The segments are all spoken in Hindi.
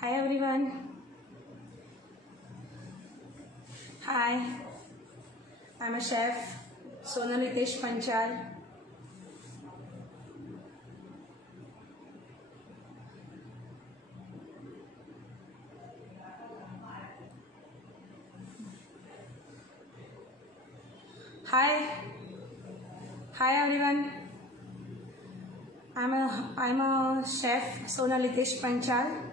Hi everyone. Hi, I'm a chef, Sonal Hitesh Panchal. Hi everyone. I'm a chef, Sonal Hitesh Panchal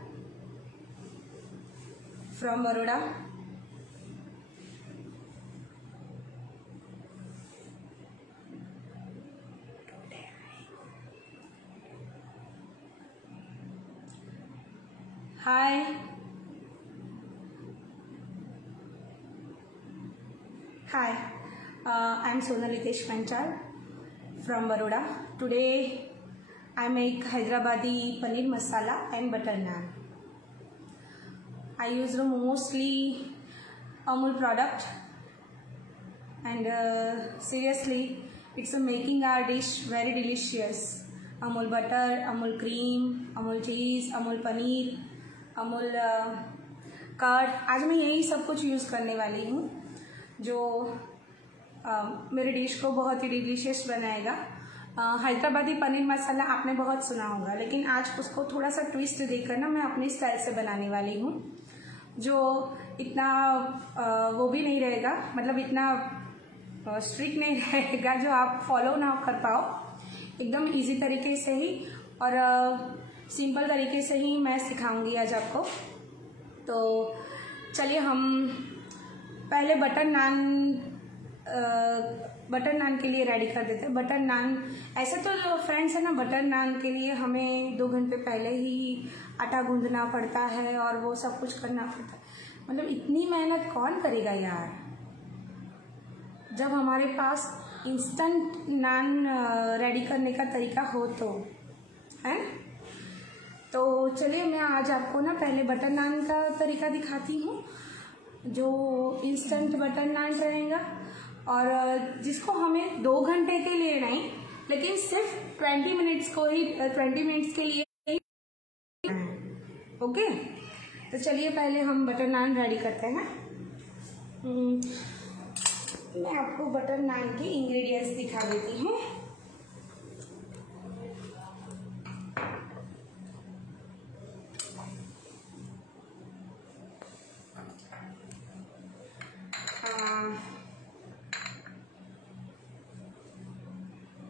from Baroda. Hi, I'm Sonal Hitesh Panchal from Baroda. Today I make Hyderabadi paneer masala and butter naan. I use mostly Amul product, and seriously, it's making our dish very delicious. Amul butter, Amul cream, Amul cheese, Amul paneer, Amul curd. आज मैं यही सब कुछ यूज़ करने वाली हूँ जो मेरे डिश को बहुत ही डिलीशियस बनाएगा. हैदराबादी पनीर मसाला आपने बहुत सुना होगा, लेकिन आज उसको थोड़ा सा ट्विस्ट देकर ना मैं अपनी स्टाइल से बनाने वाली हूँ, जो इतना वो भी नहीं रहेगा, मतलब इतना स्ट्रिक्ट नहीं रहेगा जो आप फॉलो ना कर पाओ. एकदम इजी तरीके से ही और सिंपल तरीके से ही मैं सिखाऊंगी आज आपको. तो चलिए हम पहले बटर नान के लिए रेडी कर देते हैं. बटर नान ऐसे तो फ्रेंड्स है ना, बटर नान के लिए हमें 2 घंटे पहले ही आटा गूंदना पड़ता है और वो सब कुछ करना पड़ता है. मतलब इतनी मेहनत कौन करेगा यार, जब हमारे पास इंस्टेंट नान रेडी करने का तरीका हो तो है. तो चलिए मैं आज आपको ना पहले बटर नान का तरीका दिखाती हूँ, जो इंस्टेंट बटर नान रहेगा और जिसको हमें 2 घंटे के लिए नहीं, लेकिन सिर्फ 20 मिनट्स के लिए. ओके, तो चलिए पहले हम बटर नान रेडी करते हैं. मैं आपको बटर नान के इंग्रेडिएंट्स दिखा देती हूँ.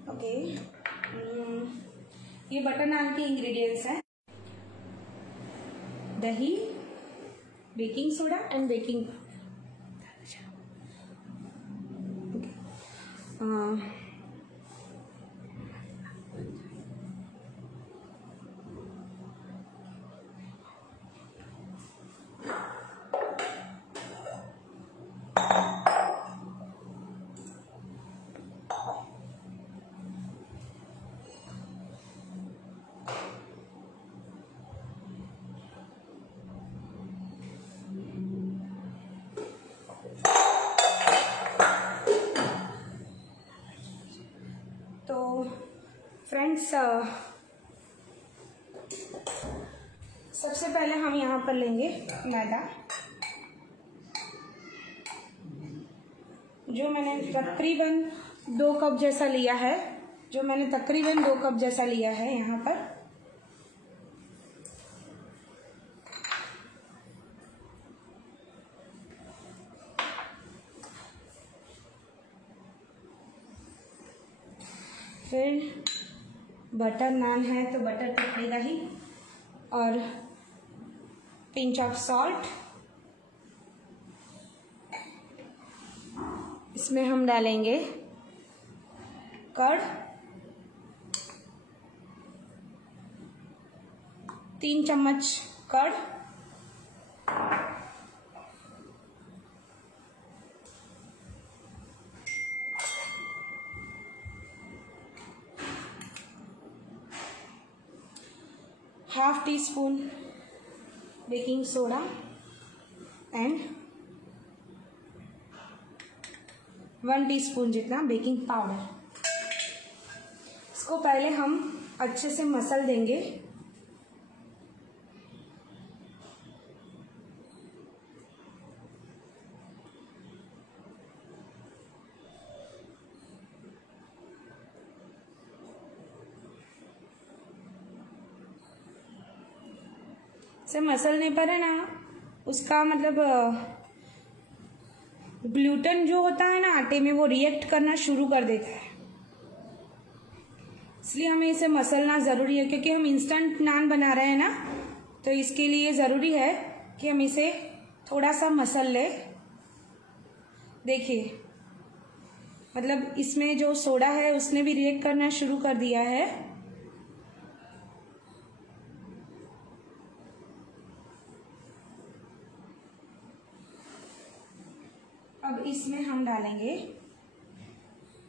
ओके, ये बटर नान के इंग्रेडिएंट्स हैं: दही, baking soda and baking powder. Friends, सबसे पहले हम यहाँ पर लेंगे मैदा, जो मैंने तकरीबन 2 कप जैसा लिया है. यहाँ पर फिर बटर नान है तो बटर तो पड़ेगा ही, और पिंच ऑफ सॉल्ट. इसमें हम डालेंगे कर्ड, 3 चम्मच curd, half teaspoon baking soda and 1 teaspoon जितना बेकिंग पाउडर. इसको पहले हम अच्छे से मसल देंगे. से मसलने पर है ना उसका मतलब ग्लूटेन जो होता है ना आटे में वो रिएक्ट करना शुरू कर देता है, इसलिए हमें इसे मसलना ज़रूरी है। क्योंकि हम इंस्टेंट नान बना रहे हैं ना, तो इसके लिए ज़रूरी है कि हम इसे थोड़ा सा मसल ले। देखिए मतलब इसमें जो सोडा है उसने भी रिएक्ट करना शुरू कर दिया है। अब इसमें हम डालेंगे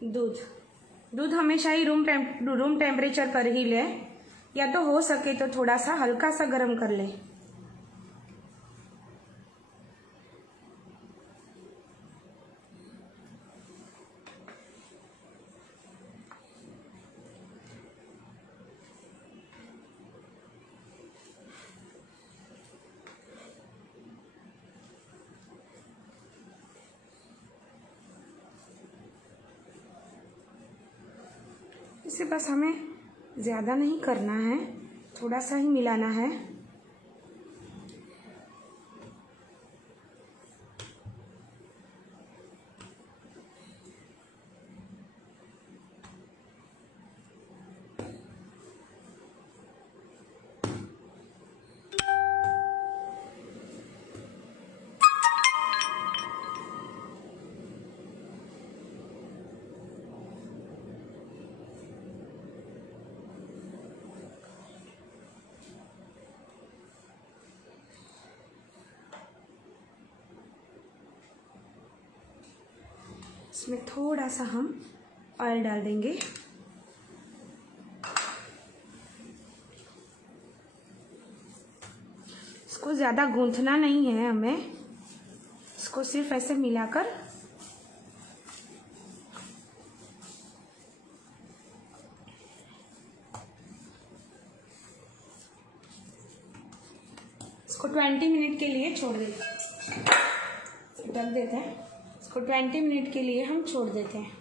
दूध। दूध हमेशा ही रूम टेम्परेचर पर ही ले, या तो हो सके तो थोड़ा सा हल्का सा गर्म कर ले। इसे बस हमें ज़्यादा नहीं करना है, थोड़ा सा ही मिलाना है। इसमें थोड़ा सा हम ऑयल डाल देंगे। इसको ज़्यादा गूंथना नहीं है हमें, इसको सिर्फ ऐसे मिलाकर इसको 20 मिनट के लिए छोड़ देते हैं, ढक देते हैं। इसको 20 मिनट के लिए हम छोड़ देते हैं।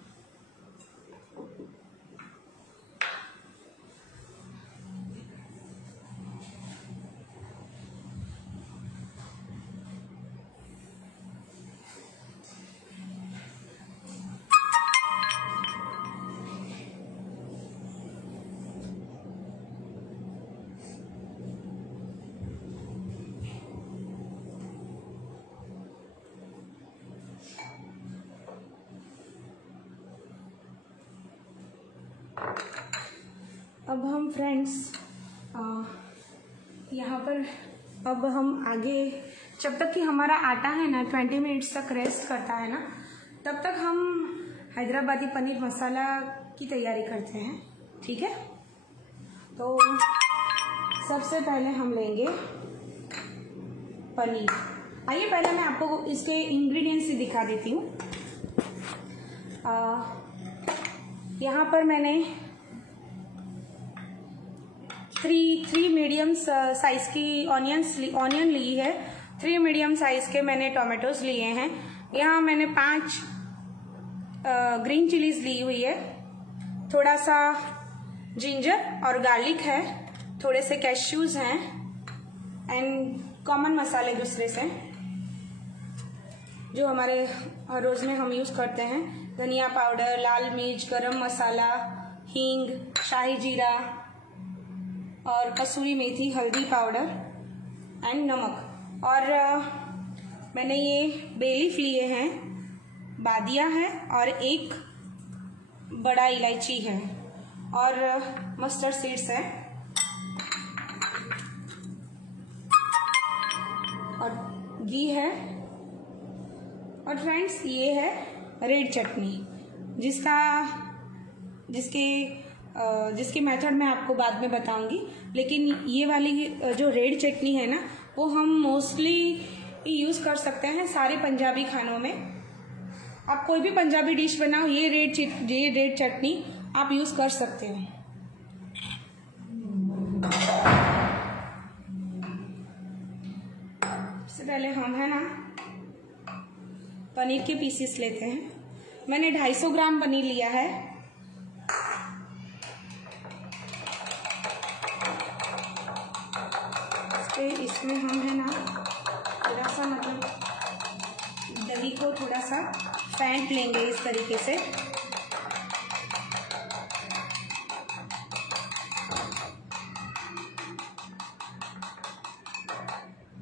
अब हम फ्रेंड्स यहाँ पर अब हम आगे, जब तक कि हमारा आटा है ना 20 मिनट्स तक रेस्ट करता है ना, तब तक हम हैदराबादी पनीर मसाला की तैयारी करते हैं। ठीक है, तो सबसे पहले हम लेंगे पनीर। आइए पहले मैं आपको इसके इंग्रेडिएंट्स दिखा देती हूँ। यहाँ पर मैंने थ्री मीडियम साइज की ऑनियन ली है। 3 मीडियम साइज के मैंने टोमेटोज लिए हैं। यहाँ मैंने 5 ग्रीन चिलीज ली हुई है। थोड़ा सा जिंजर और गार्लिक है, थोड़े से कैश्यूज हैं एंड कॉमन मसाले दूसरे से जो हमारे हर रोज में हम यूज करते हैं। धनिया पाउडर, लाल मिर्च, गरम मसाला, हींग, शाही जीरा और कसूरी मेथी, हल्दी पाउडर एंड नमक। और मैंने ये बे लीफ लिए हैं, बादिया है और एक बड़ा इलायची है और मस्टर्ड सीड्स है और घी है। और फ्रेंड्स ये है रेड चटनी, जिसके मेथड मैं आपको बाद में बताऊंगी। लेकिन ये वाली जो रेड चटनी है ना, वो हम मोस्टली यूज कर सकते हैं सारे पंजाबी खानों में। आप कोई भी पंजाबी डिश बनाओ, ये रेड चटनी आप यूज कर सकते हो। सबसे पहले हम है ना पनीर के पीसेस लेते हैं। मैंने 250 ग्राम पनीर लिया है। फिर इसमें हम है ना थोड़ा सा मतलब दही को थोड़ा सा फेंट लेंगे इस तरीके से।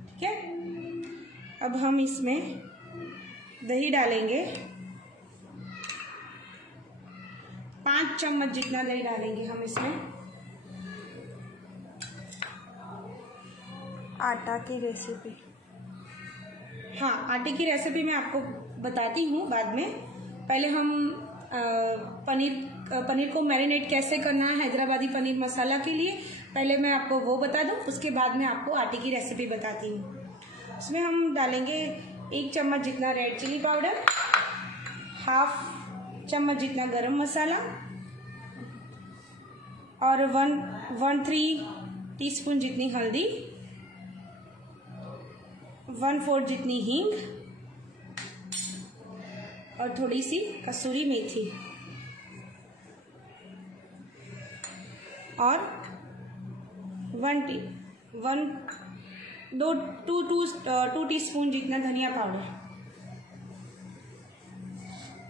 ठीक है, अब हम इसमें दही डालेंगे, 5 चम्मच जितना दही डालेंगे हम इसमें। आटा की रेसिपी, हाँ आटे की रेसिपी मैं आपको बताती हूँ बाद में। पहले हम पनीर को मैरिनेट कैसे करना है हैदराबादी पनीर मसाला के लिए, पहले मैं आपको वो बता दूँ, उसके बाद मैं आपको आटे की रेसिपी बताती हूँ। इसमें हम डालेंगे 1 चम्मच जितना रेड चिली पाउडर, 1/2 चम्मच जितना गरम मसाला और 1/3 टीस्पून जितनी हल्दी, 1/4 जितनी हींग और थोड़ी सी कसूरी मेथी और 2 टीस्पून जितना धनिया पाउडर।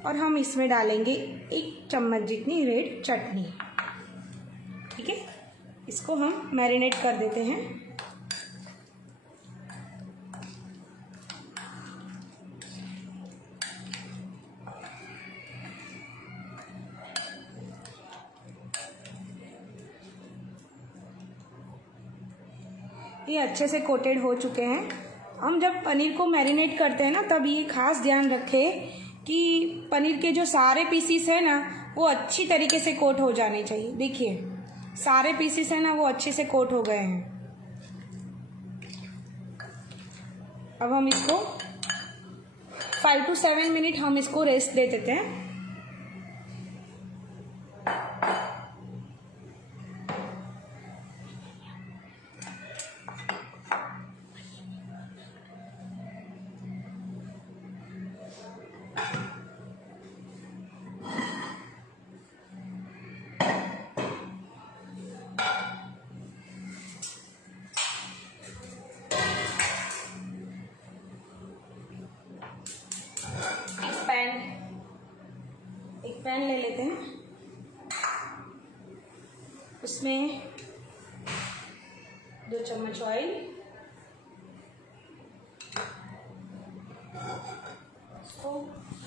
और हम इसमें डालेंगे 1 चम्मच जितनी रेड चटनी। ठीक है, इसको हम मैरिनेट कर देते हैं। ये अच्छे से कोटेड हो चुके हैं। हम जब पनीर को मैरिनेट करते हैं ना, तब ये खास ध्यान रखें कि पनीर के जो सारे पीसीस है ना वो अच्छी तरीके से कोट हो जाने चाहिए। देखिए सारे पीसीस है ना वो अच्छे से कोट हो गए हैं। अब हम इसको 5 to 7 मिनट हम इसको रेस्ट दे देते हैं। एक पैन ले लेते हैं, उसमें 2 चम्मच ऑयल, इसको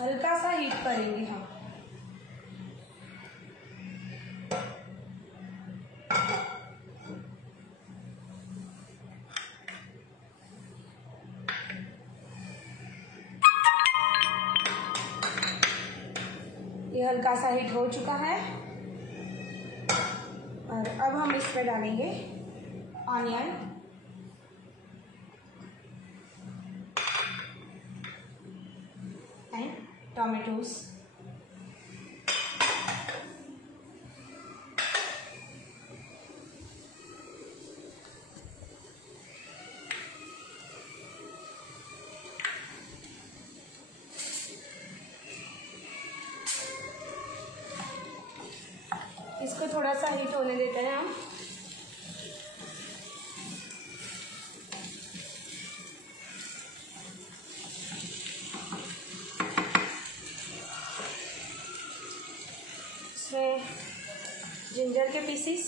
हल्का सा हीट करेंगे हम। ये हल्का सा हीट हो चुका है और अब हम इसमें डालेंगे ऑनियन, एंड टोमेटोज। इसको थोड़ा सा हीट होने देते हैं हम। इसमें जिंजर के पीसीस,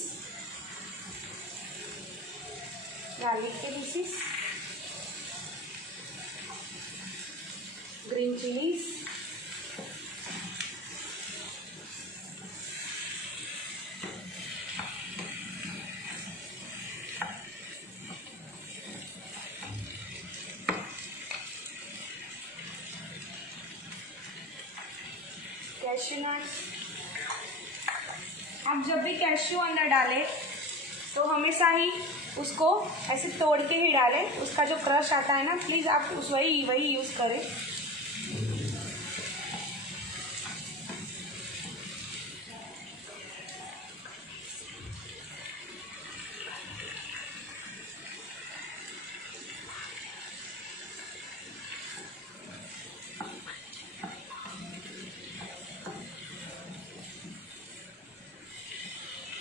गार्लिक के pieces, green chillies, cashew nuts. आप जब भी कैश्यू अंदर डालें तो हमेशा ही उसको ऐसे तोड़ के ही डालें। उसका जो क्रश आता है ना, प्लीज़ आप वही यूज़ करें।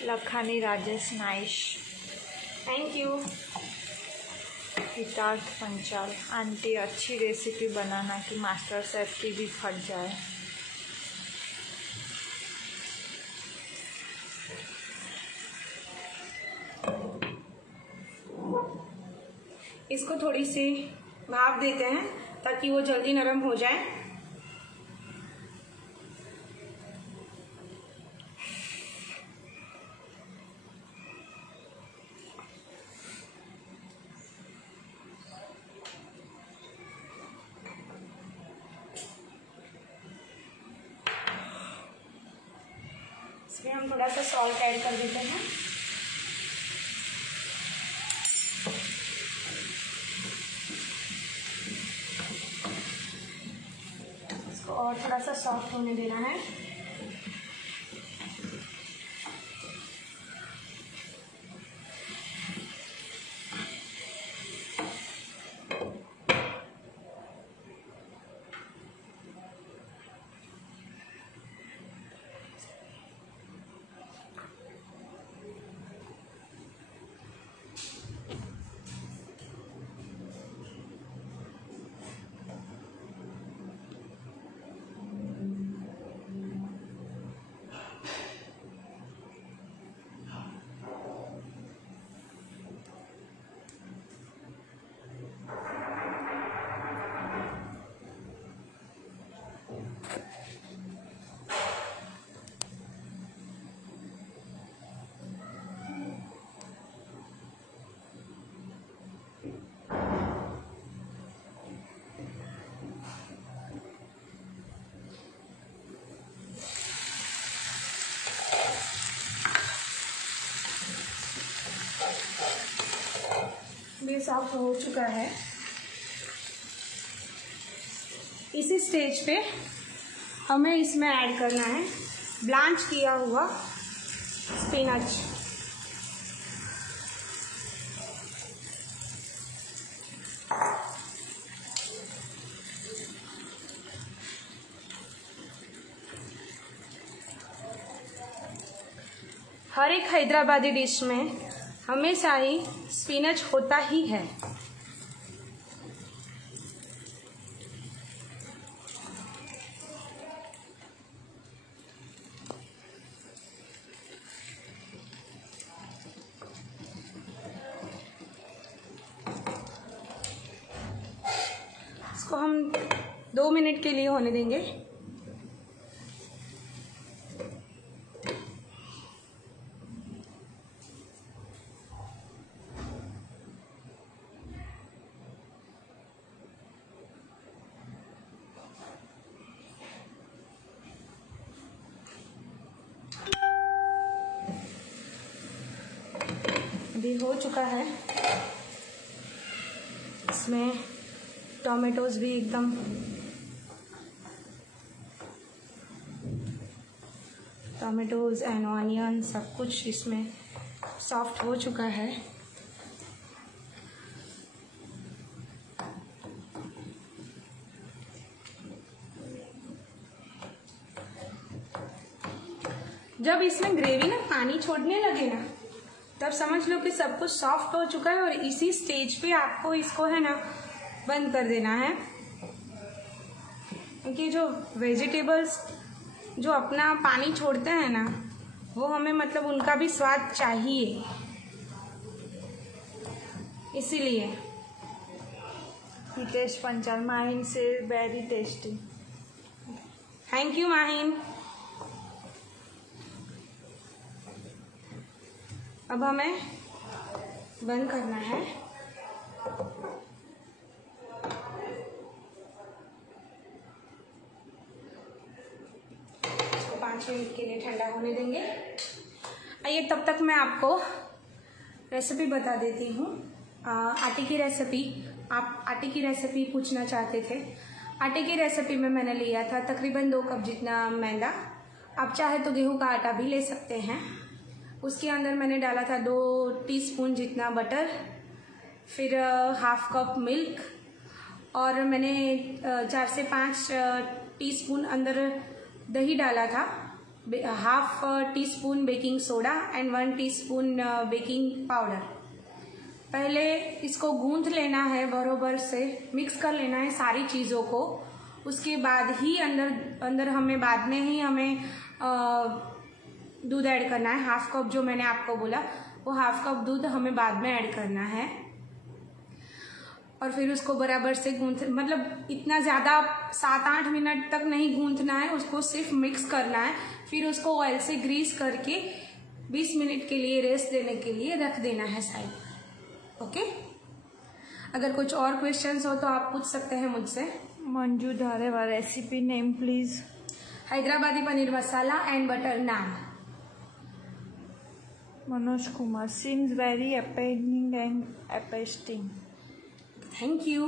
Lakhani Rajesh, nice. Thank you. Hitarth Panchal, aunty अच्छी रेसिपी बनाना कि मास्टर शेफ की भी फट जाए। इसको थोड़ी सी भाप देते हैं ताकि वो जल्दी नरम हो जाए। इसमें हम थोड़ा सा सॉल्ट ऐड कर देते हैं। इसको और थोड़ा सा सॉफ्ट होने देना है। ये सॉफ्ट हो चुका है। इसी स्टेज पे हमें इसमें ऐड करना है ब्लांच किया हुआ स्पिनच। हर एक हैदराबादी डिश में हमेशा ही स्पिनच होता ही है। इसको हम 2 मिनट के लिए होने देंगे। अभी हो चुका है। इसमें टोमेटोज भी एकदम टोमेटोज एंड ऑनियन सब कुछ इसमें सॉफ्ट हो चुका है। जब इसमें ग्रेवी ना पानी छोड़ने लगे ना, तब समझ लो कि सब कुछ सॉफ्ट हो चुका है। और इसी स्टेज पे आपको इसको है ना बंद कर देना है, क्योंकि जो वेजिटेबल्स जो अपना पानी छोड़ते हैं ना, वो हमें मतलब उनका भी स्वाद चाहिए, इसीलिए। हितेश पंचाल, माहिन से very tasty. Thank you Mahin. अब हमें बंद करना है। इसको 5 मिनट के लिए ठंडा होने देंगे। आइए तब तक मैं आपको रेसिपी बता देती हूँ। आटे की रेसिपी, आप आटे की रेसिपी पूछना चाहते थे। आटे की रेसिपी में मैंने लिया था तकरीबन 2 कप जितना मैदा। आप चाहे तो गेहूं का आटा भी ले सकते हैं। उसके अंदर मैंने डाला था 2 टीस्पून जितना बटर, फिर 1/2 कप मिल्क, और मैंने 4 से 5 टीस्पून अंदर दही डाला था, 1/2 teaspoon baking soda and 1 teaspoon baking powder. पहले इसको गूंथ लेना है, बरोबर से मिक्स कर लेना है सारी चीज़ों को। उसके बाद ही अंदर हमें बाद में ही हमें दूध ऐड करना है। 1/2 कप जो मैंने आपको बोला वो 1/2 कप दूध हमें बाद में ऐड करना है। और फिर उसको बराबर से मतलब इतना ज़्यादा 7-8 मिनट तक नहीं गूंथना है, उसको सिर्फ मिक्स करना है। फिर उसको ऑयल से ग्रीस करके 20 मिनट के लिए रेस्ट देने के लिए रख देना है साइड। ओके, अगर कुछ और क्वेश्चंस हो तो आप पूछ सकते हैं मुझसे। Manju Dharewal, recipe name please. Hyderabadi paneer masala and butter naan. Manoj Kumar, seems very appealing and appetising. Thank you.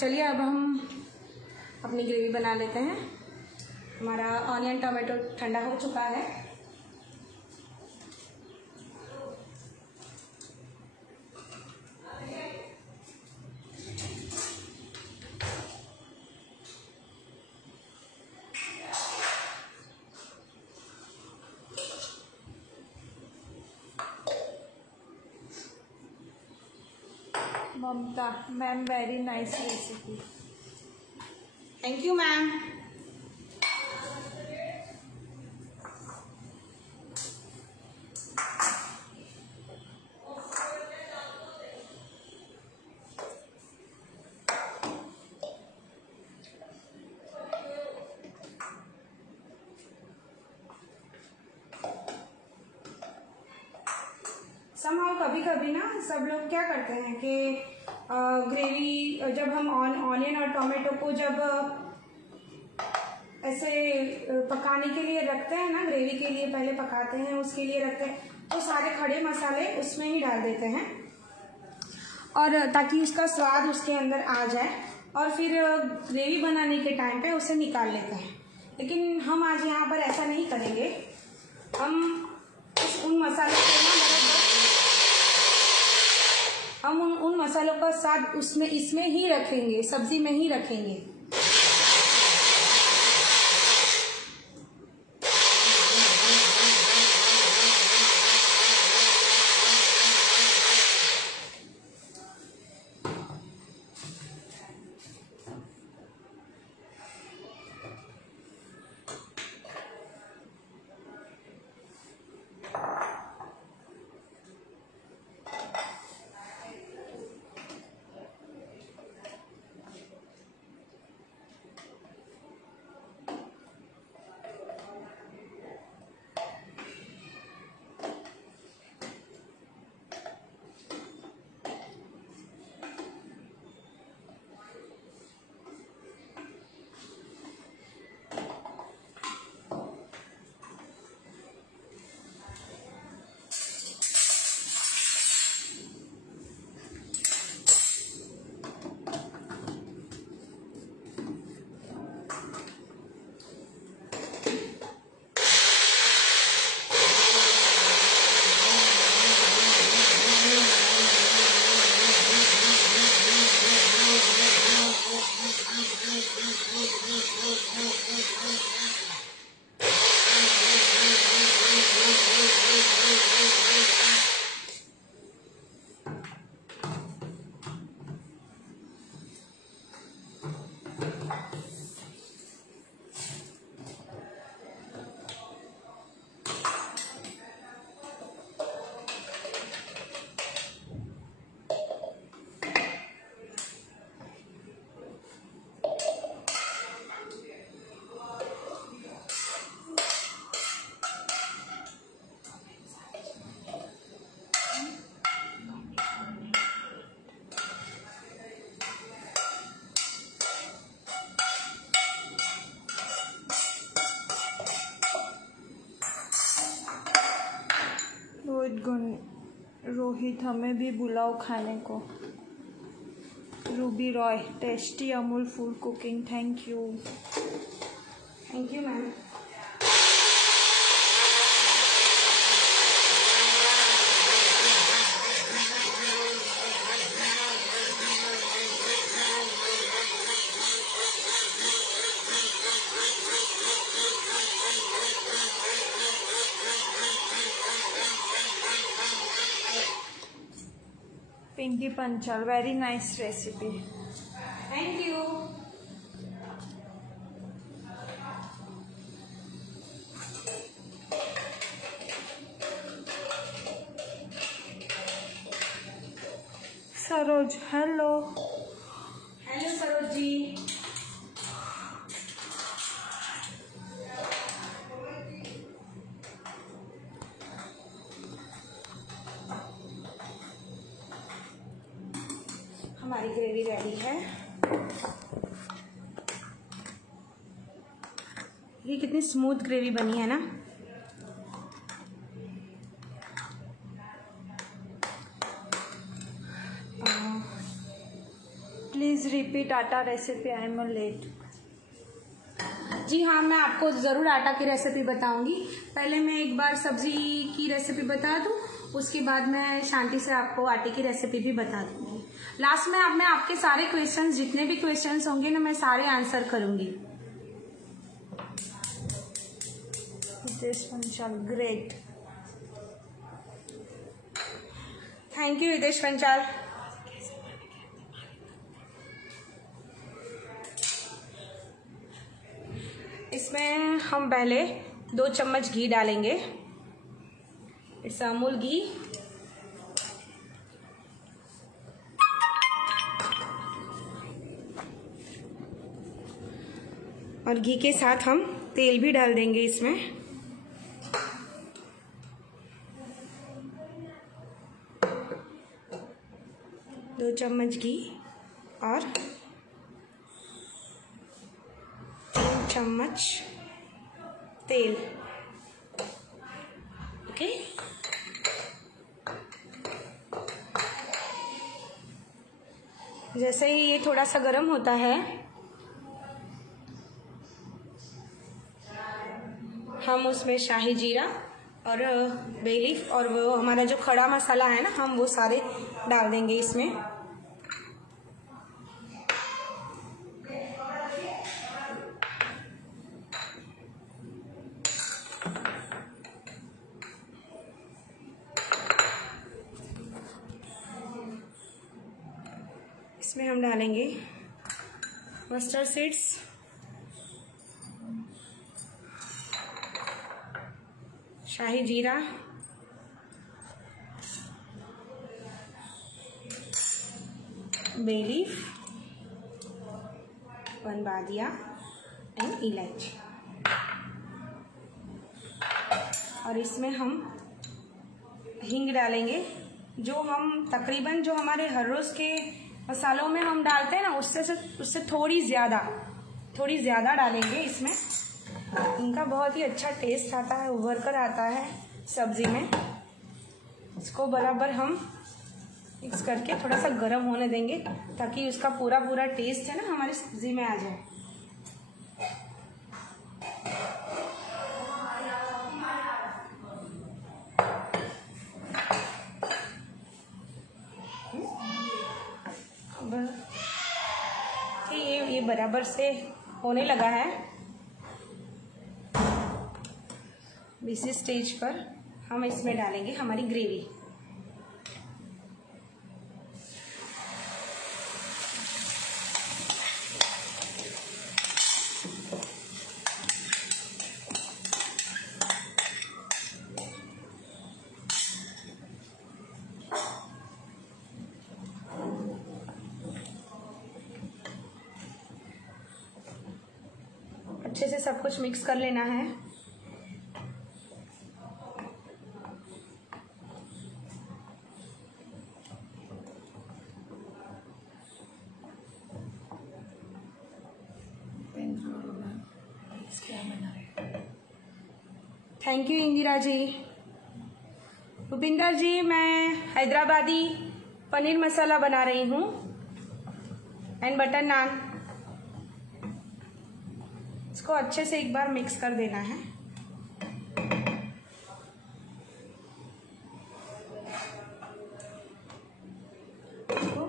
चलिए अब हम अपनी ग्रेवी बना लेते हैं। हमारा ऑनियन टमाटो ठंडा हो चुका है। Mamta ma'am, very nice recipe. Thank you ma'am. Somehow कभी कभी ना सब लोग क्या करते हैं कि ग्रेवी जब हम ऑनियन और टोमेटो को जब ऐसे पकाने के लिए रखते हैं ना, ग्रेवी के लिए पहले पकाते हैं, उसके लिए रखते हैं, तो सारे खड़े मसाले उसमें ही डाल देते हैं और ताकि उसका स्वाद उसके अंदर आ जाए, और फिर ग्रेवी बनाने के टाइम पे उसे निकाल लेते हैं। लेकिन हम आज यहाँ पर ऐसा नहीं करेंगे। हम उन मसालों को ना हम उन मसालों का स्वाद इसमें ही रखेंगे, सब्जी में ही रखेंगे। रोहित, हमें भी बुलाओ खाने को। Ruby Roy, tasty Amul food cooking. Thank you. Thank you ma'am. Pinky Panchal, very nice recipe. Thank you. Saroj, hello. Hello Saroj ji. हमारी ग्रेवी रेडी है। ये कितनी स्मूथ ग्रेवी बनी है ना। प्लीज रिपीट आटा रेसिपी, आई एम लेट। जी हाँ, मैं आपको ज़रूर आटा की रेसिपी बताऊंगी। पहले मैं एक बार सब्जी की रेसिपी बता दूं, उसके बाद मैं शांति से आपको आटे की रेसिपी भी बता दूंगी। लास्ट में मैं आपके सारे क्वेश्चंस, जितने भी क्वेश्चंस होंगे ना, मैं सारे आंसर करूंगी। Hitesh Panchal, great. Thank you Hitesh Panchal. इसमें हम पहले 2 चम्मच घी डालेंगे। इट्स अमूल घी। और घी के साथ हम तेल भी डाल देंगे इसमें। दो चम्मच घी और 3 चम्मच तेल। ओके। जैसे ही ये थोड़ा सा गर्म होता है, हम उसमें शाही जीरा और बे लीफ और वो हमारा जो खड़ा मसाला है ना, हम वो सारे डाल देंगे इसमें। इसमें हम डालेंगे मस्टर्ड सीड्स, शाही जीरा, बे लीफ, 1 बादिया एंड इलायची। और इसमें हम हींग डालेंगे, जो हम तकरीबन जो हमारे हर रोज के मसालों में हम डालते हैं ना, उससे थोड़ी ज़्यादा डालेंगे इसमें। इनका बहुत ही अच्छा टेस्ट आता है, उभर कर आता है सब्जी में। इसको बराबर हम मिक्स करके थोड़ा सा गर्म होने देंगे, ताकि उसका पूरा टेस्ट है ना हमारी सब्जी में आ जाए। ये बराबर से होने लगा है। इसी स्टेज पर हम इसमें डालेंगे हमारी ग्रेवी। अच्छे से सब कुछ मिक्स कर लेना है। Thank you Indira ji. भूपिंदर जी, मैं हैदराबादी पनीर मसाला बना रही हूँ एंड बटर नान। इसको अच्छे से एक बार मिक्स कर देना है। इसको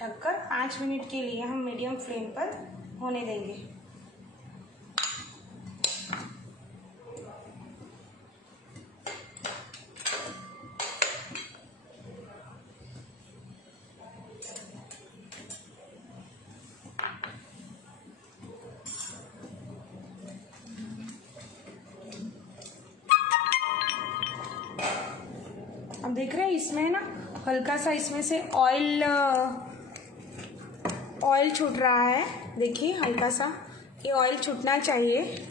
ढककर 5 मिनट के लिए हम मीडियम फ्लेम पर होने देंगे। देख रहे हैं इसमें ना हल्का सा इसमें से ऑयल छूट रहा है। देखिए हल्का सा ये ऑयल छूटना चाहिए।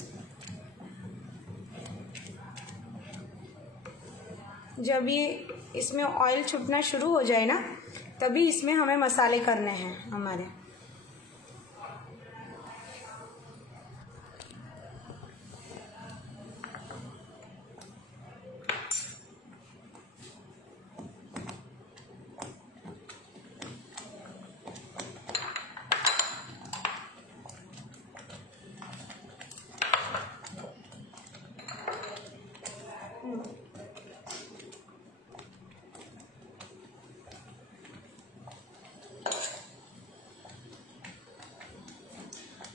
जब ये इसमें ऑयल छूटना शुरू हो जाए ना, तभी इसमें हमें मसाले करने हैं हमारे।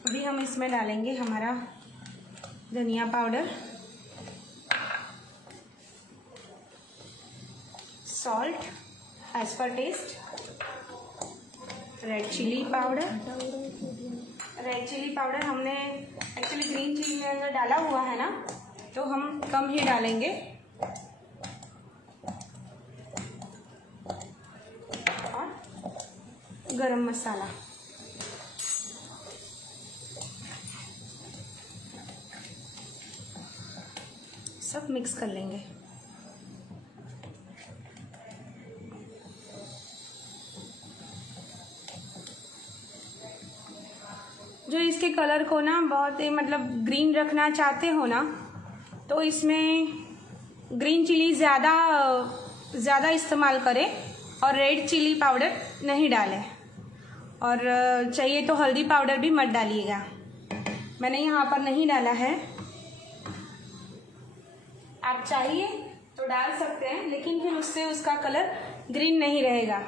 अभी हम इसमें डालेंगे हमारा धनिया powder, salt as per taste, red chilli powder. Red chilli powder हमने एक्चुअली ग्रीन चिली में अगर डाला हुआ है ना, तो हम कम ही डालेंगे। और गरम मसाला, सब मिक्स कर लेंगे। जो इसके कलर को ना बहुत मतलब ग्रीन रखना चाहते हो ना, तो इसमें ग्रीन चिली ज़्यादा इस्तेमाल करें और रेड चिली पाउडर नहीं डालें। और चाहिए तो हल्दी पाउडर भी मत डालिएगा। मैंने यहाँ पर नहीं डाला है, आप चाहिए तो डाल सकते हैं, लेकिन फिर उससे उसका कलर ग्रीन नहीं रहेगा।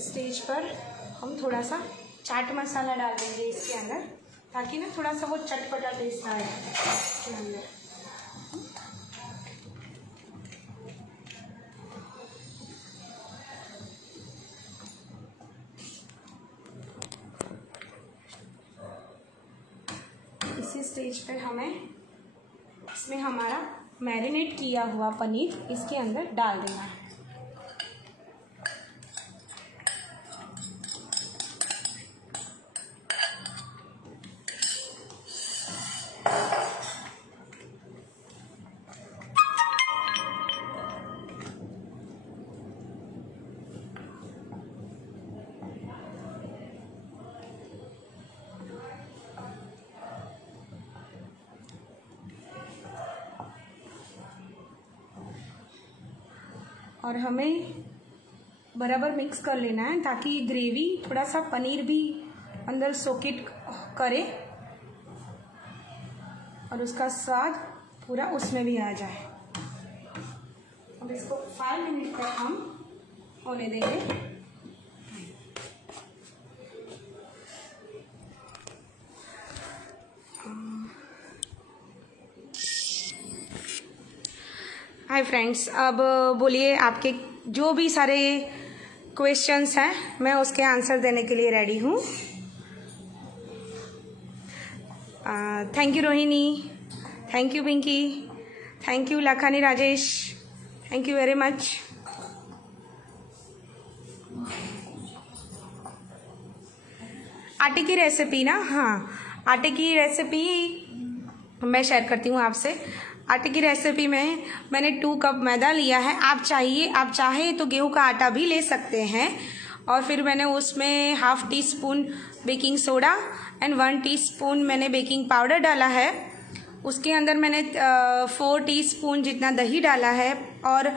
स्टेज पर हम थोड़ा सा चाट मसाला डाल देंगे इसके अंदर, ताकि ना थोड़ा सा वो चटपटा टेस्ट आए इसके अंदर। इसी स्टेज पर हमें इसमें हमारा मैरिनेट किया हुआ पनीर इसके अंदर डाल देना है। और हमें बराबर मिक्स कर लेना है, ताकि ग्रेवी थोड़ा सा पनीर भी अंदर सोकेट करे और उसका स्वाद पूरा उसमें भी आ जाए। अब इसको 5 मिनट तक हम होने देंगे। हाय फ्रेंड्स, अब बोलिए आपके जो भी सारे क्वेश्चंस हैं, मैं उसके आंसर देने के लिए रेडी हूँ। Thank you Rohini, thank you Pinky, thank you Lakhani Rajesh, thank you very much. आटे की रेसिपी ना, हाँ आटे की रेसिपी मैं शेयर करती हूँ आपसे। आटे की रेसिपी में मैंने 2 कप मैदा लिया है। आप चाहे तो गेहूं का आटा भी ले सकते हैं। और फिर मैंने उसमें ½ teaspoon baking soda and 1 teaspoon मैंने बेकिंग पाउडर डाला है। उसके अंदर मैंने 4 टीस्पून जितना दही डाला है और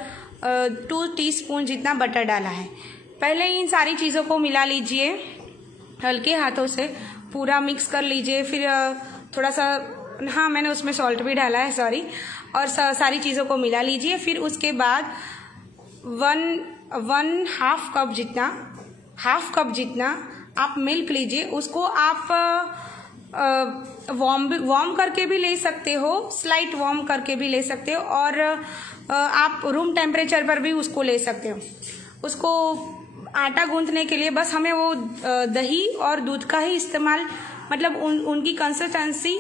2 टीस्पून जितना बटर डाला है। पहले इन सारी चीज़ों को मिला लीजिए, हल्के हाथों से पूरा मिक्स कर लीजिए। फिर थोड़ा सा, हाँ मैंने उसमें सॉल्ट भी डाला है, सॉरी। और सारी चीज़ों को मिला लीजिए। फिर उसके बाद 1½ कप जितना हाफ कप जितना आप मिल्क लीजिए। उसको आप वार्म करके भी ले सकते हो, स्लाइट वार्म करके भी ले सकते हो, और आप रूम टेम्परेचर पर भी उसको ले सकते हो। उसको आटा गूंथने के लिए बस हमें वो दही और दूध का ही इस्तेमाल, मतलब उनकी कंसिस्टेंसी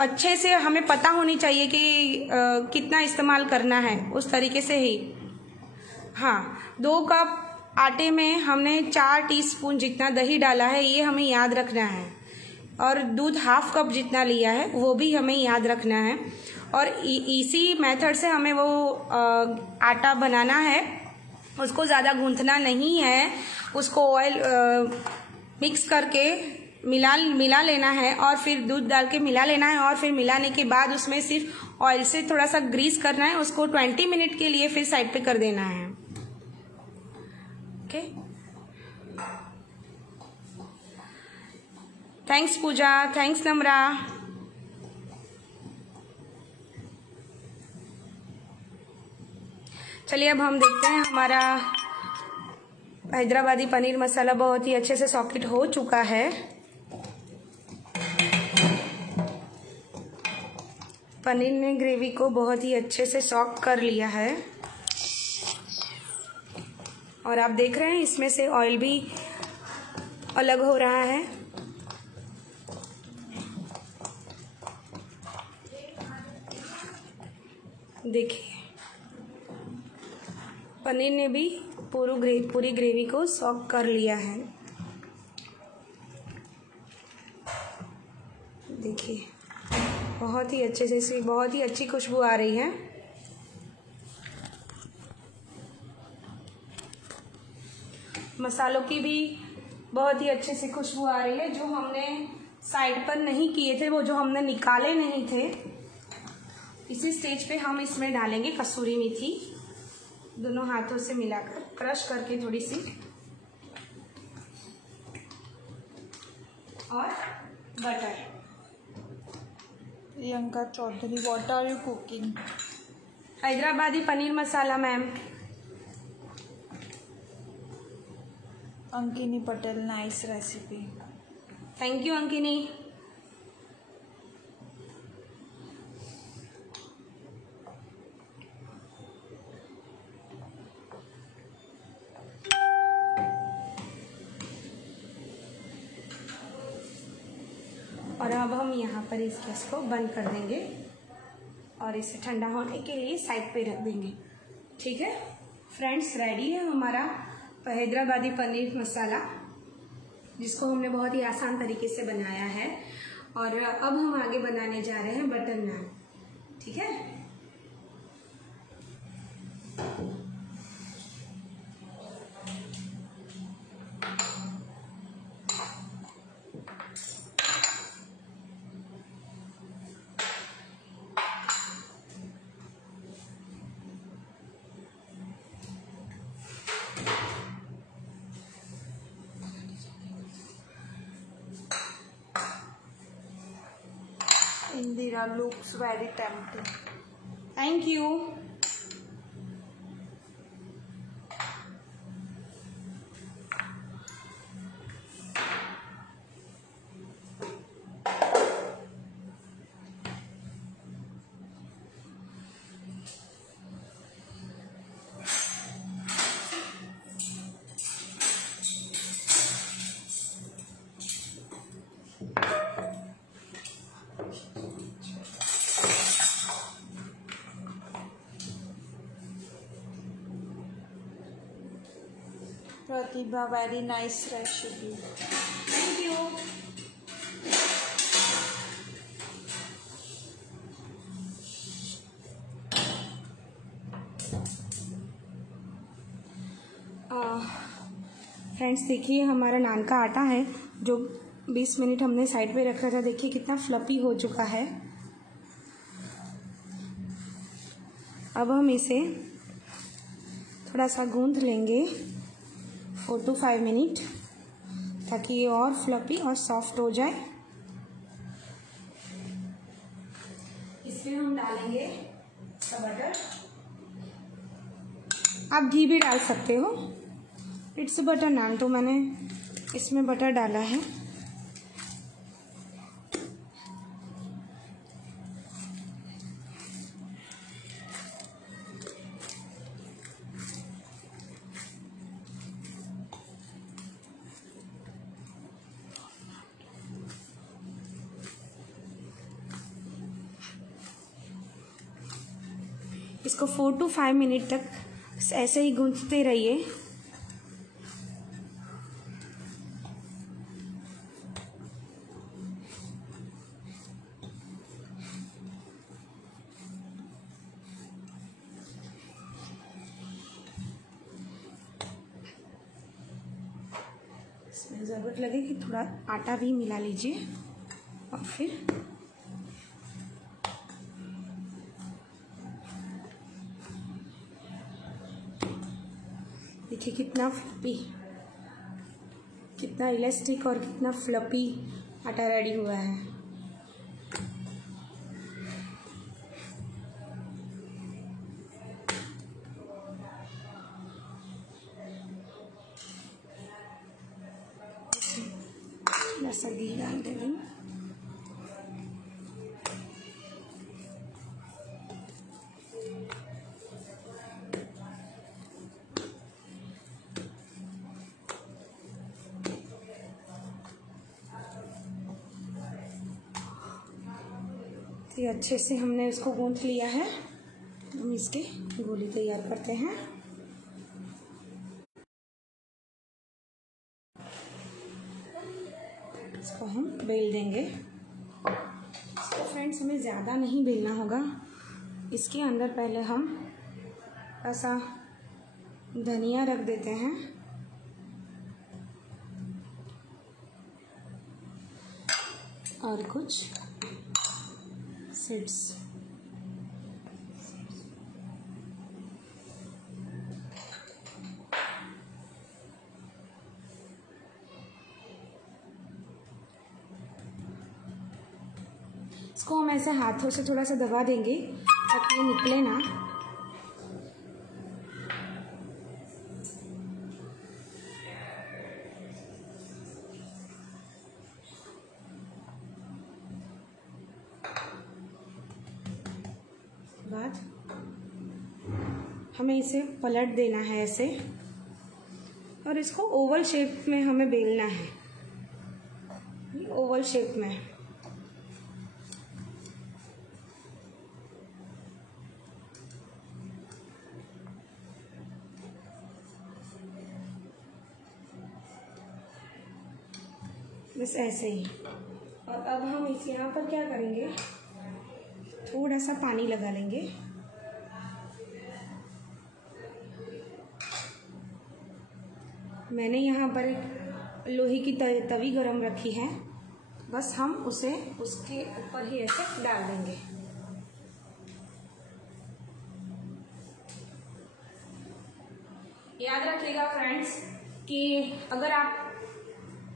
अच्छे से हमें पता होनी चाहिए कि कितना इस्तेमाल करना है, उस तरीके से ही। हाँ, 2 कप आटे में हमने 4 टीस्पून जितना दही डाला है, ये हमें याद रखना है। और दूध हाफ कप जितना लिया है वो भी हमें याद रखना है। और इसी मेथड से हमें वो आटा बनाना है। उसको ज़्यादा गूंथना नहीं है, उसको ऑयल मिक्स करके मिला लेना है, और फिर दूध डाल के मिला लेना है, और फिर मिलाने के बाद उसमें सिर्फ ऑयल से थोड़ा सा ग्रीस करना है। उसको 20 मिनट के लिए फिर साइड पे कर देना है। ओके, थैंक्स पूजा, थैंक्स नम्रा। चलिए अब हम देखते हैं, हमारा हैदराबादी पनीर मसाला बहुत ही अच्छे से सॉकेट हो चुका है। पनीर ने ग्रेवी को बहुत ही अच्छे से सॉक कर लिया है, और आप देख रहे हैं इसमें से ऑयल भी अलग हो रहा है। देखिए, पनीर ने भी पूरी ग्रेवी को सॉक कर लिया है। देखिए, बहुत ही अच्छे से, इसकी बहुत ही अच्छी खुशबू आ रही है। मसालों की भी बहुत ही अच्छे से खुशबू आ रही है। जो हमने साइड पर नहीं किए थे, वो जो हमने निकाले नहीं थे, इसी स्टेज पे हम इसमें डालेंगे कसूरी मेथी, दोनों हाथों से मिलाकर क्रश करके थोड़ी सी, और butter. Priyanka Chaudhary, what are you cooking? Hyderabadi paneer masala ma'am. Ankini Patel, nice recipe. Thank you Ankini. और अब हम यहाँ पर इस गैस को बंद कर देंगे और इसे ठंडा होने के लिए साइड पे रख देंगे। ठीक है फ्रेंड्स, रेडी है हमारा हैदराबादी पनीर मसाला, जिसको हमने बहुत ही आसान तरीके से बनाया है। और अब हम आगे बनाने जा रहे हैं बटर नान। ठीक है, Indira looks very tempting. Thank you. Pratibha, very nice recipe. Thank you. Friends देखिए, हमारा नान का आटा है जो 20 मिनट हमने साइड पे रखा था, देखिए कितना फ्लफी हो चुका है। अब हम इसे थोड़ा सा गूंथ लेंगे 4 to 5 मिनट, ताकि ये और फ्लफी और सॉफ्ट हो जाए। इसमें हम डालेंगे बटर, आप घी भी डाल सकते हो, इट्स बटर नान, तो मैंने इसमें बटर डाला है। इसको 4 to 5 मिनट तक ऐसे ही गूंथते रहिए। इसमें ज़रूरत लगे कि थोड़ा आटा भी मिला लीजिए और फिर देखिए कितना फ्लपी, कितना इलास्टिक और कितना फ्लपी आटा रेडी हुआ है। थोड़ा सा घी डाल दे रही हूँ। ये अच्छे से हमने इसको गूंथ लिया है। हम इसके गोली तैयार करते हैं। इसको हम बेल देंगे। इसको फ्रेंड्स हमें ज़्यादा नहीं बेलना होगा। इसके अंदर पहले हम ऐसा धनिया रख देते हैं और कुछ सीड्स। इसको हम ऐसे हाथों से थोड़ा सा दबा देंगे ताकि ये निकले ना। बाद हमें इसे पलट देना है ऐसे, और इसको ओवल शेप में हमें बेलना है, ओवल शेप में। बस ऐसे ही। और अब हम इस यहाँ पर क्या करेंगे, थोड़ा सा पानी लगा लेंगे। मैंने यहाँ पर एक लोहे की तवी गरम रखी है, बस हम उसे उसके ऊपर ही ऐसे डाल देंगे। याद रखिएगा फ्रेंड्स कि अगर आप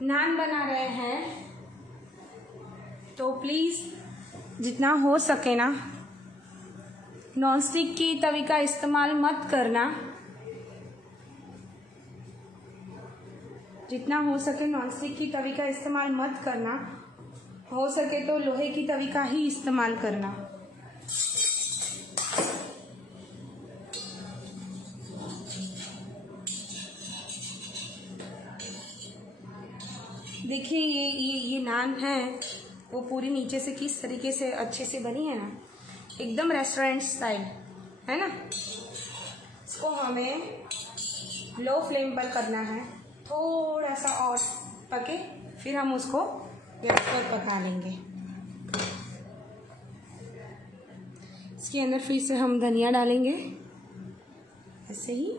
नान बना रहे हैं तो प्लीज़ जितना हो सके ना नॉनस्टिक की तवी का इस्तेमाल मत करना। जितना हो सके नॉनस्टिक की तवी का इस्तेमाल मत करना। हो सके तो लोहे की तवी का ही इस्तेमाल करना। देखिए ये नान है वो पूरी नीचे से किस तरीके से अच्छे से बनी है ना, एकदम रेस्टोरेंट स्टाइल है ना। इसको हमें लो फ्लेम पर करना है, थोड़ा सा और पके फिर हम उसको गैस पर पका लेंगे। इसके अंदर फिर से हम धनिया डालेंगे ऐसे ही,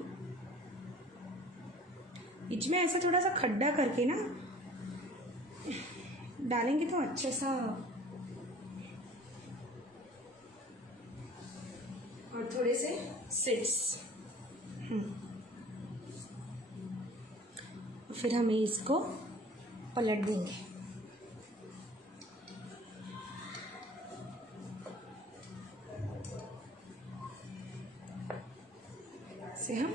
बीच में ऐसा थोड़ा सा खड्डा करके ना डालेंगे तो अच्छा सा। और थोड़े से सीड्स, फिर हम इसको पलट देंगे। इसे हम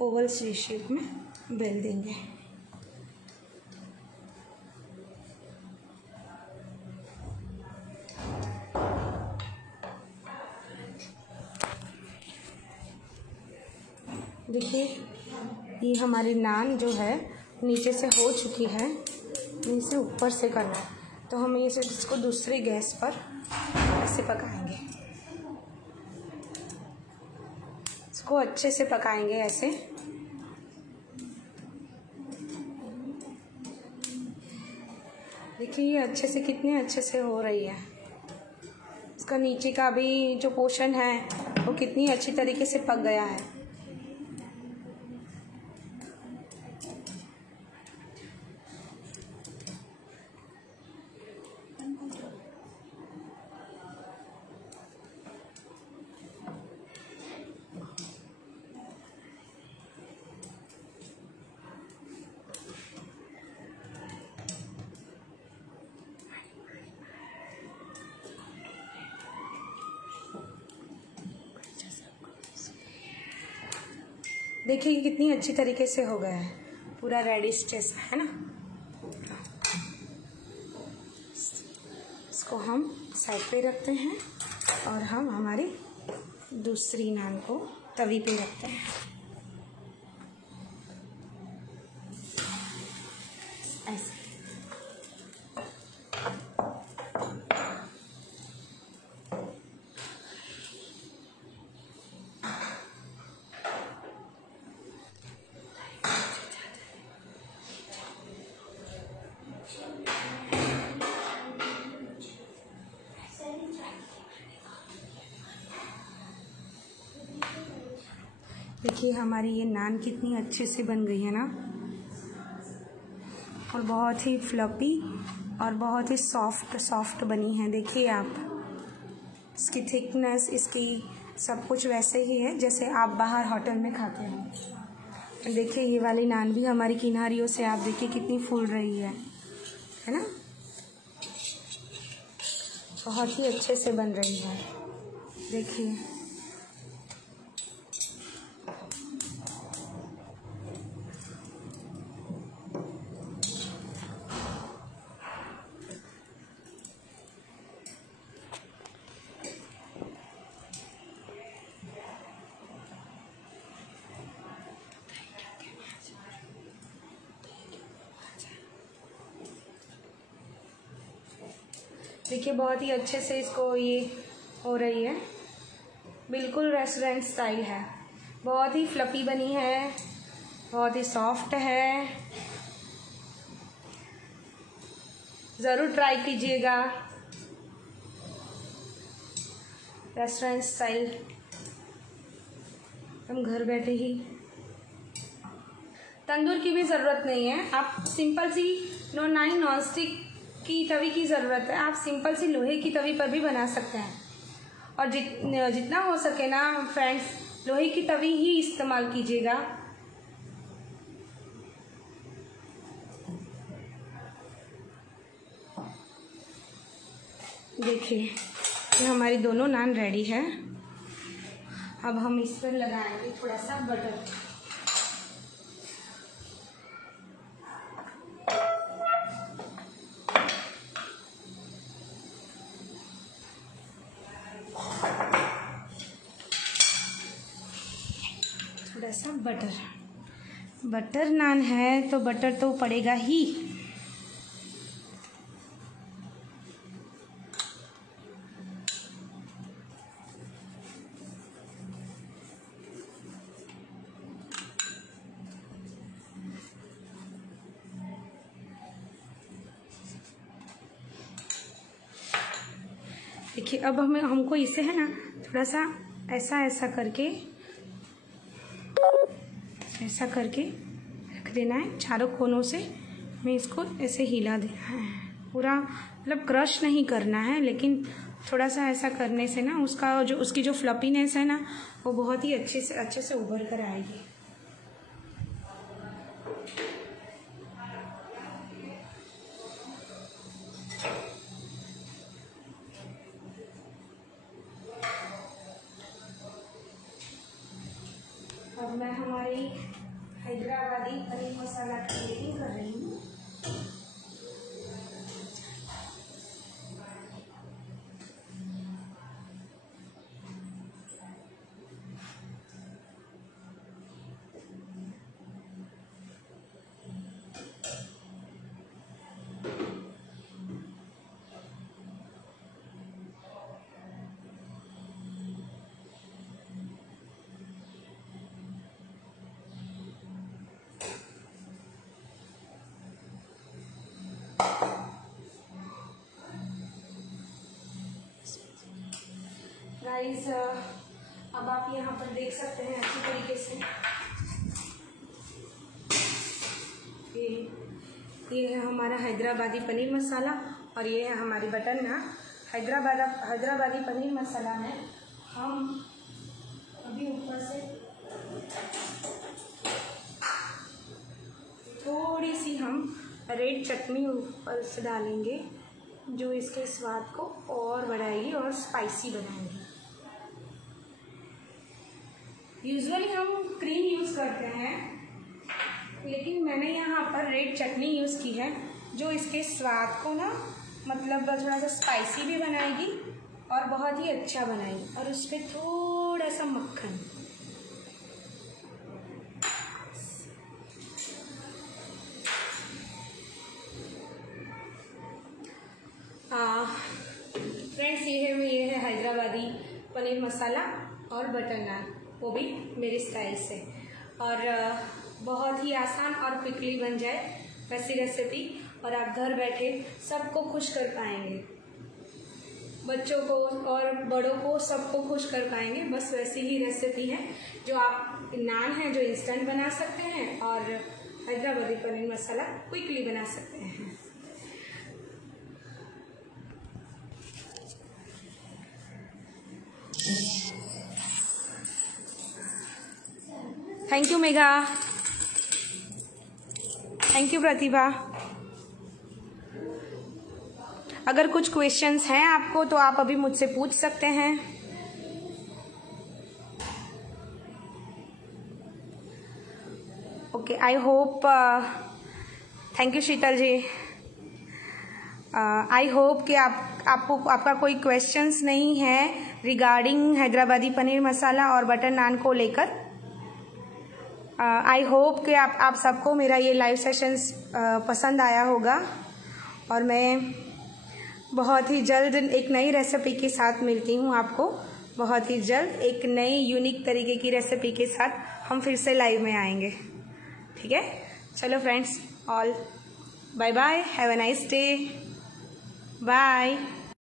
ओवन ओवल सी शेप में बेल देंगे। देखिए ये हमारी नान जो है नीचे से हो चुकी है, इसे ऊपर से करना है, तो हम इसे इसको दूसरे गैस पर ऐसे पकाएंगे। इसको अच्छे से पकाएंगे ऐसे। देखिए ये अच्छे से, कितने अच्छे से हो रही है। इसका नीचे का भी जो पोर्शन है वो कितनी अच्छी तरीके से पक गया है। देखिए ये कितनी अच्छी तरीके से हो गया है, पूरा रेडिश जैसा है ना। इसको हम साइड पे रखते हैं और हम हमारी दूसरी नान को तवी पे रखते हैं ऐसे। देखिए हमारी ये नान कितनी अच्छे से बन गई है ना, और बहुत ही फ्लफी और बहुत ही सॉफ्ट बनी है। देखिए आप, इसकी थिकनेस, इसकी सब कुछ वैसे ही है जैसे आप बाहर होटल में खाते हो। देखिए ये वाली नान भी हमारी किनारियों से आप देखिए कितनी फूल रही है ना, बहुत ही अच्छे से बन रही है। देखिए देखिए बहुत ही अच्छे से इसको ये हो रही है, बिल्कुल रेस्टोरेंट स्टाइल है। बहुत ही फ्लफी बनी है, बहुत ही सॉफ्ट है। ज़रूर ट्राई कीजिएगा, रेस्टोरेंट स्टाइल हम घर बैठे ही। तंदूर की भी ज़रूरत नहीं है, आप सिंपल सी नॉन स्टिक की तवी की ज़रूरत है। आप सिंपल सी लोहे की तवी पर भी बना सकते हैं, और जितना हो सके ना फ्रेंड्स, लोहे की तवी ही इस्तेमाल कीजिएगा। देखिए ये हमारी दोनों नान रेडी है। अब हम इस पर लगाएंगे थोड़ा सा बटर। थोड़ा सा बटर नान है तो बटर तो पड़ेगा ही। देखिए अब हमको इसे है ना थोड़ा सा ऐसा करके रख देना है। चारों कोनों से हमें इसको ऐसे हिला देना है, पूरा मतलब क्रश नहीं करना है, लेकिन थोड़ा सा ऐसा करने से ना उसकी जो फ्लफीनेस है ना वो बहुत ही अच्छे से उभर कर आएगी। अब मैं हमारी हैदराबादी पनीर मसाला की मेकिंग कर रही हूँ। गाइस अब आप यहाँ पर देख सकते हैं अच्छी तरीके से ये है हमारा हैदराबादी पनीर मसाला और ये है हमारी बटर नान। हैदराबादी पनीर मसाला में हम अभी ऊपर से थोड़ी सी हम रेड चटनी ऊपर से डालेंगे जो इसके स्वाद को और बढ़ाएगी और स्पाइसी बनाएगी। यूजुअली हम क्रीम यूज़ करते हैं, लेकिन मैंने यहाँ पर रेड चटनी यूज़ की है जो इसके स्वाद को ना मतलब थोड़ा सा स्पाइसी भी बनाएगी और बहुत ही अच्छा बनाएगी। और उस पर थोड़ा सा मक्खन, फ्रेंड्स ये है हैदराबादी पनीर मसाला और बटर नान, वो भी मेरे स्टाइल से। और बहुत ही आसान और क्विकली बन जाए वैसी रेसिपी और आप घर बैठे सबको खुश कर पाएंगे, बच्चों को और बड़ों को सबको खुश कर पाएंगे। बस वैसी ही रेसिपी है जो आप नान है जो इंस्टेंट बना सकते हैं और हैदराबादी पनीर मसाला क्विकली बना सकते हैं। Thank you Megha, thank you Pratibha. अगर कुछ क्वेश्चंस हैं आपको तो आप अभी मुझसे पूछ सकते हैं। Okay, I hope, thank you Sheetal ji. I hope कि आपका कोई क्वेश्चंस नहीं है रिगार्डिंग हैदराबादी पनीर मसाला और बटर नान को लेकर। आई होप कि आप सबको मेरा ये लाइव सेशंस पसंद आया होगा और मैं बहुत ही जल्द एक नई रेसिपी के साथ मिलती हूँ आपको। बहुत ही जल्द एक नई यूनिक तरीके की रेसिपी के साथ हम फिर से लाइव में आएंगे। ठीक है, चलो friends, all bye bye, have a nice day, bye.